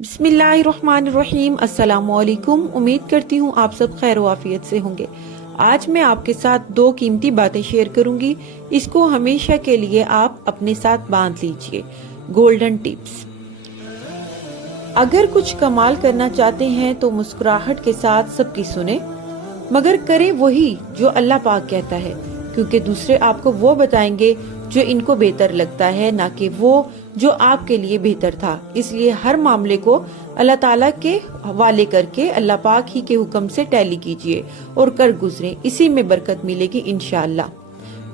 बिस्मिल्लाहिर्रहमानिर्रहीम। अस्सलामुअलैकुम। उम्मीद करती हूँ आप सब खैर आफियत से होंगे। आज मैं आपके साथ दो कीमती बातें शेयर करूंगी। इसको हमेशा के लिए आप अपने साथ बांध लीजिए। Golden tips. अगर कुछ कमाल करना चाहते हैं तो मुस्कुराहट के साथ सबकी सुने, मगर करें वही जो अल्लाह पाक कहता है, क्योंकि दूसरे आपको वो बताएंगे जो इनको बेहतर लगता है, ना कि वो जो आपके लिए बेहतर था। इसलिए हर मामले को अल्लाह ताला के हवाले करके अल्लाह पाक ही के हुक्म से टैली कीजिए और कर गुजरे, इसी में बरकत मिलेगी इंशाअल्लाह।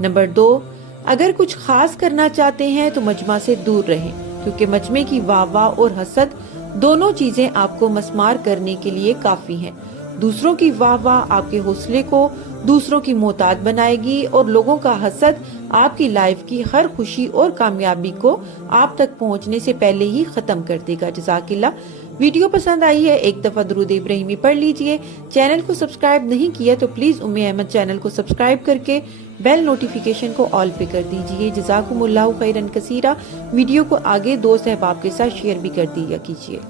नंबर 2, अगर कुछ खास करना चाहते हैं तो मजमा से दूर रहें, क्योंकि मजमे की वाह और हसद दोनों चीजें आपको मस्मार करने के लिए काफी हैं। दूसरों की वाह आपके हौसले को दूसरों की मोहताज बनाएगी और लोगों का हसद आपकी लाइफ की हर खुशी और कामयाबी को आप तक पहुंचने से पहले ही खत्म कर देगा। जज़ाकिल्लाह। वीडियो पसंद आई है एक दफा दुरूद इब्राहिमी पढ़ लीजिए। चैनल को सब्सक्राइब नहीं किया तो प्लीज उम्मे अहमद चैनल को सब्सक्राइब करके बेल नोटिफिकेशन को ऑल पे कर दीजिए। जज़ाकुमुल्लाहु खैरन कसीरा। वीडियो को आगे दोस्त अहबाब के साथ शेयर भी कर दिया कीजिए।